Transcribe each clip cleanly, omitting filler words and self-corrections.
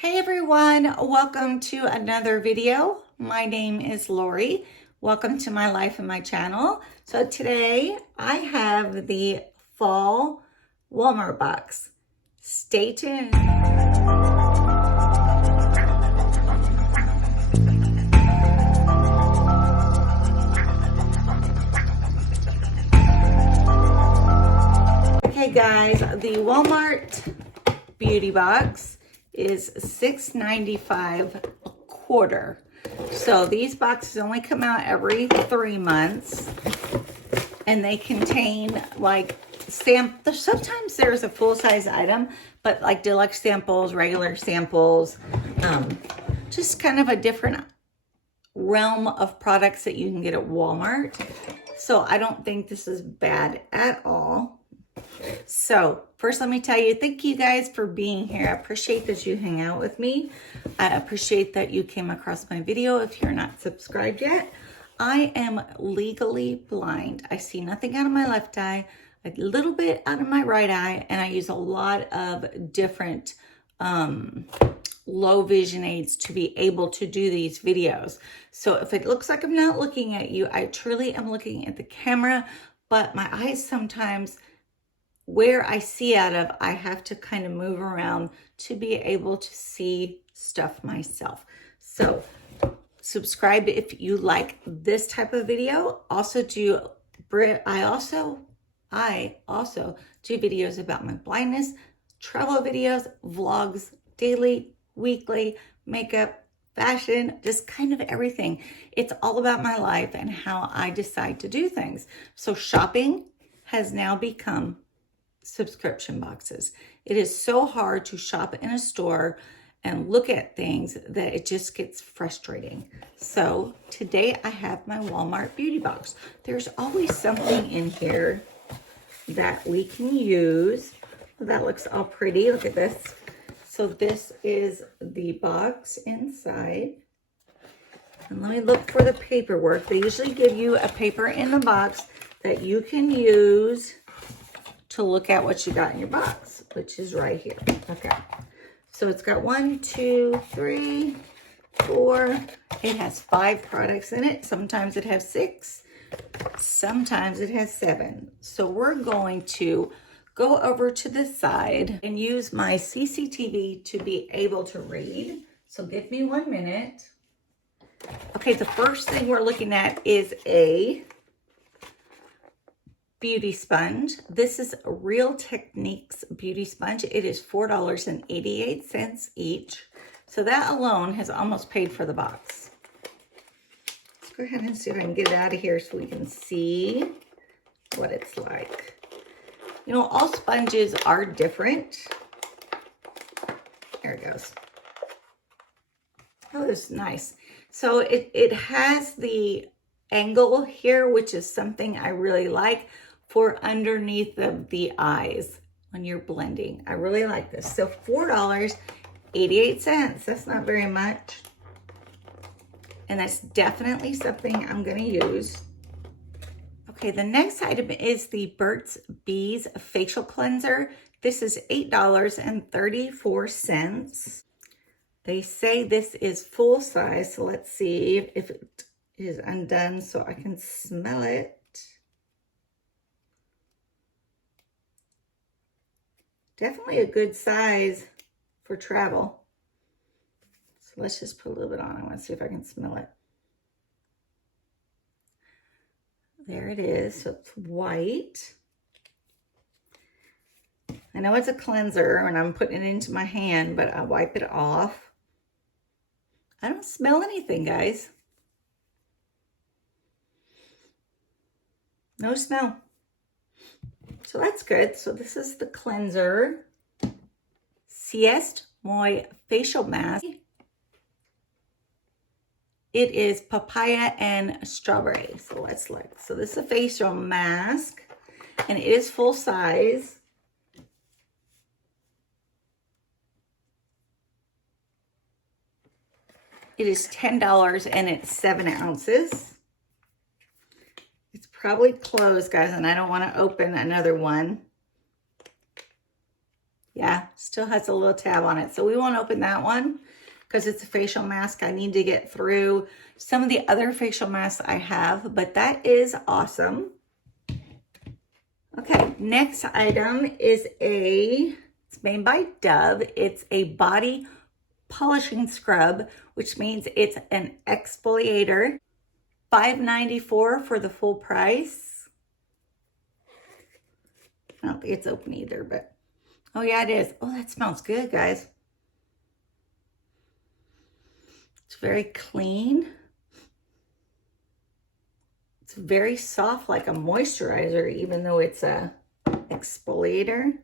Hey everyone, welcome to another video. My name is Lori. Welcome to my life and my channel. So today I have the fall Walmart box. Stay tuned. Okay guys, the Walmart beauty box is $6.95 a quarter. So these boxes only come out every 3 months, and they contain like sometimes there's a full-size item, but like deluxe samples, regular samples, just kind of a different realm of products that you can get at Walmart. So I don't think this is bad at all. So first, let me tell you, thank you guys for being here. I appreciate that you hang out with me. I appreciate that you came across my video. If you're not subscribed yet, I am legally blind. I see nothing out of my left eye, a little bit out of my right eye, and I use a lot of different low vision aids to be able to do these videos. So if it looks like I'm not looking at you, I truly am looking at the camera, but my eyes sometimes, where I see out of, I have to kind of move around to be able to see stuff myself. So subscribe if you like this type of video. I also do videos about my blindness, travel videos, vlogs, daily, weekly, makeup, fashion, just kind of everything. It's all about my life and how I decide to do things. So shopping has now become subscription boxes. It is so hard to shop in a store and look at things that it just gets frustrating. So today I have my Walmart beauty box. There's always something in here that we can use. That looks all pretty. Look at this. So this is the box inside. And let me look for the paperwork. They usually give you a paper in the box that you can use to look at what you got in your box, which is right here. Okay, so it's got 1, 2, 3, 4. It has 5 products in it. Sometimes it has 6, sometimes it has 7. So we're going to go over to the side and use my CCTV to be able to read. So give me 1 minute. Okay, the first thing we're looking at is a beauty sponge. This is Real Techniques beauty sponge. It is $4.88 each. So that alone has almost paid for the box. Let's go ahead and see if I can get it out of here so we can see what it's like. You know, all sponges are different. There it goes. Oh, this is nice. So it has the angle here, which is something I really like for underneath of the eyes when you're blending. I really like this. So $4.88, that's not very much. And that's definitely something I'm gonna use. Okay, the next item is the Burt's Bees Facial Cleanser. This is $8.34. They say this is full size, so let's see if it is undone so I can smell it. Definitely a good size for travel. So let's just put a little bit on. I want to see if I can smell it. There it is. So it's white. I know it's a cleanser and I'm putting it into my hand, but I wipe it off. I don't smell anything, guys. No smell. So that's good. So this is the cleanser. Sieste Moi Facial Mask. It is papaya and strawberry. So let's look. So this is a facial mask and it is full size. It is $10 and it's 7 ounces. It's probably closed, guys, and I don't want to open another one. Yeah, still has a little tab on it. So we won't open that one because it's a facial mask. I need to get through some of the other facial masks I have, but that is awesome. Okay, next item is it's made by Dove. It's a body polishing scrub, which means it's an exfoliator. $5.94 for the full price. I don't think it's open either, but oh yeah, it is. Oh, that smells good, guys. It's very clean. It's very soft, like a moisturizer, even though it's a exfoliator.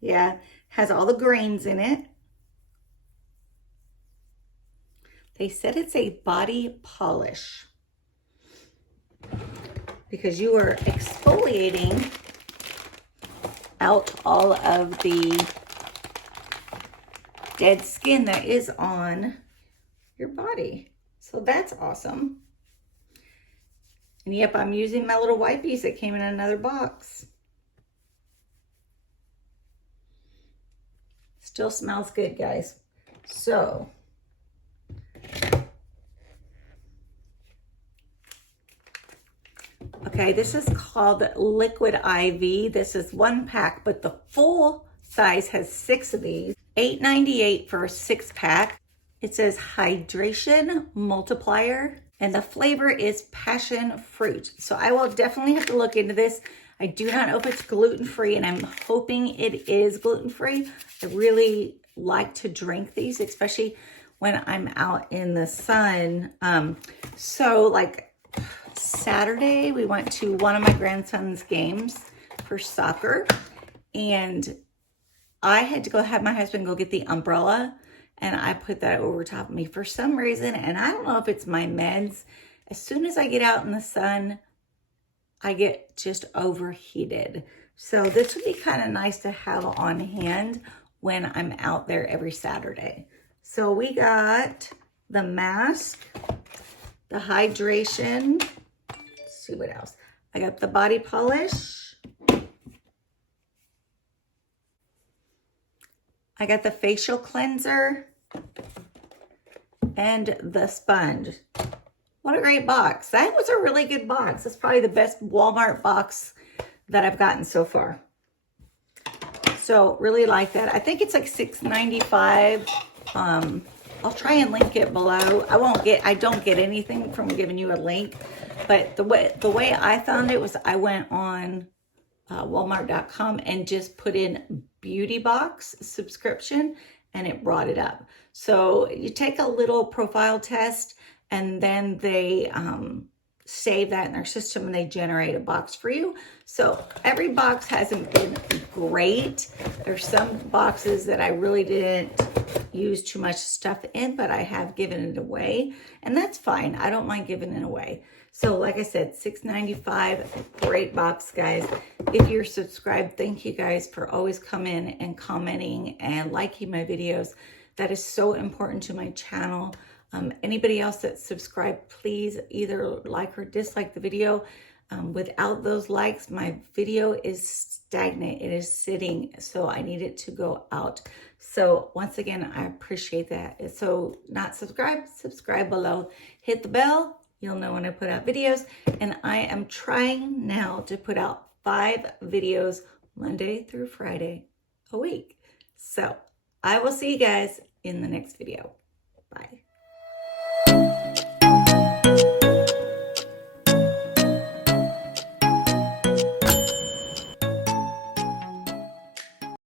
Yeah, has all the grains in it. They said it's a body polish because you are exfoliating out all of the dead skin that is on your body. So that's awesome. And yep, I'm using my little wipies that came in another box. Still smells good, guys. So okay, this is called Liquid IV. This is 1 pack, but the full size has 6 of these. $8.98 for a 6-pack. It says Hydration Multiplier, and the flavor is passion fruit. So I will definitely have to look into this. I do not know if it's gluten-free, and I'm hoping it is gluten-free. I really like to drink these, especially when I'm out in the sun. So like Saturday, we went to one of my grandson's games for soccer, and I had to go have my husband go get the umbrella, and I put that over top of me for some reason, and I don't know if it's my meds. As soon as I get out in the sun, I get just overheated. So this would be kind of nice to have on hand when I'm out there every Saturday. So we got the mask, the hydration. Let's see what else. I got the body polish. I got the facial cleanser and the sponge. What a great box. That was a really good box. It's probably the best Walmart box that I've gotten so far. So really like that. I think it's like $6.95. I'll try and link it below. I don't get anything from giving you a link, but the way I found it was I went on Walmart.com and just put in beauty box subscription, and it brought it up. So you take a little profile test, and then they save that in their system, and they generate a box for you. So every box hasn't been great. There's some boxes that I really didn't use too much stuff in, but I have given it away, and that's fine. I don't mind giving it away. So like I said, $6.95, great box, guys. If you're subscribed, thank you guys for always coming and commenting and liking my videos. That is so important to my channel. Anybody else that's subscribed, please either like or dislike the video. Without those likes, my video is stagnant. It is sitting, so I need it to go out. So once again, I appreciate that. So not subscribed, subscribe below. Hit the bell. You'll know when I put out videos. And I am trying now to put out 5 videos Monday through Friday a week. So I will see you guys in the next video. Bye.